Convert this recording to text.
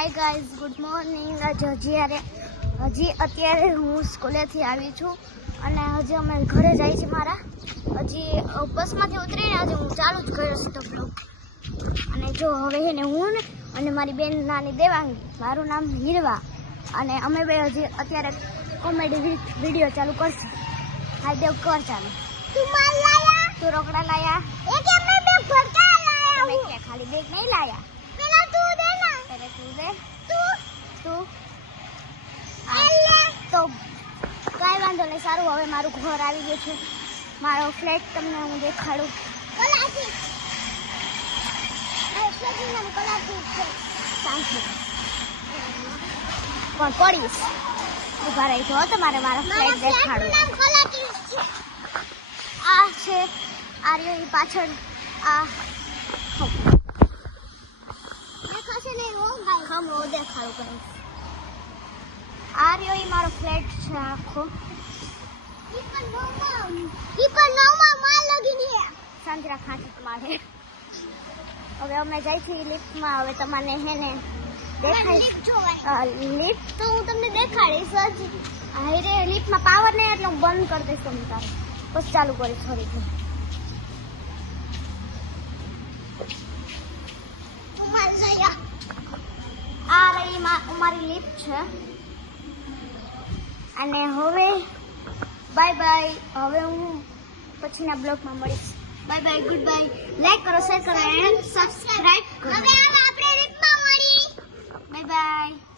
Hi guys, good morning. હજી અત્યારે હું સ્કૂલેથી આવી છું અને હજી અમે ઘરે જઈએ છીએ. મારા હજી બસમાંથી ઉતરીને હજી હું ચાલુ જ કરીશ તો બ્લોગ. અને જો હવે એને હું ને અને મારી બેન નાની દેવાંગી, મારું નામ હીરવા, અને અમે બે હજી અત્યારે કોમેડી વિડીયો ચાલુ કરશું. હાલ દેવ કર ચાલુ. તું રોકડા લાયા? ખાલી બેગ નહીં લાયા. પહેલે તું દે. તું તો કાંઈ વાંધો નહીં. સારું, હવે મારું ઘર આવી ગયું છે. મારો ફ્લેટ તમને હું દેખાડું. પણ પડીશ ઉભા રહી તો તમારે મારો ફ્લેટ દેખાડું. આ છે આર્યો પાછળ. આ દેખાડું કરીશ. આ રહ્યો મારો ફ્લેટ છે આખો. સંતરા ખાંચી તમારે. હવે અમે જઈ છીએ લિફ્ટમાં. હવે તમને હે ને દેખાય લિફ્ટ તો હું તમને દેખાડીશ જ. હાઈરે લિફ્ટમાં પાવર નહીં એટલે હું બંધ કરી દઈશ તમને તારે, પછી ચાલુ કરીશ ફરીથી. આ રહી અમારી લિફ્ટ છે. અને હવે બાય બાય. હવે હું પછીના બ્લોગમાં મળીશ. Bye bye, good bye. Like કરો, શેર કરો એન્ડ સબસ્ક્રાઇબ કરો. હવે આપણે લિફ્ટમાં મળી. Bye bye.